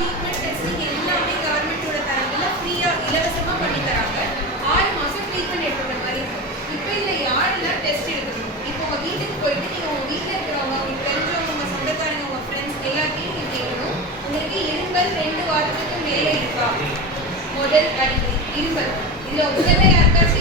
Treatment testing எல்லாமே கவர்மெண்ட்டோட தரத்தில் ஃப்ரீயாக இலவசமாக பண்ணி தராங்க. 6 மாதம் ட்ரீட்மெண்ட் எடுக்கிற மாதிரி இருக்கும். இப்போ இதில் யாரெல்லாம் டெஸ்ட் எடுக்கணும்? இப்போ உங்கள் வீட்டுக்கு போயிட்டு நீங்கள் உங்கள் வீட்டில் இருக்கிறவங்க, உங்களுக்கு தெரிஞ்சவங்க, உங்கள் சொந்தக்காரங்க, உங்கள் ஃப்ரெண்ட்ஸ் எல்லாத்தையும் நீங்கள் கேட்கணும். உங்களுக்கு இருமல் 2 வாரத்துக்கு மேலே இருக்கா? முதல் அறிகுறி இருமல். இதில் உடனே யாருக்காச்சும்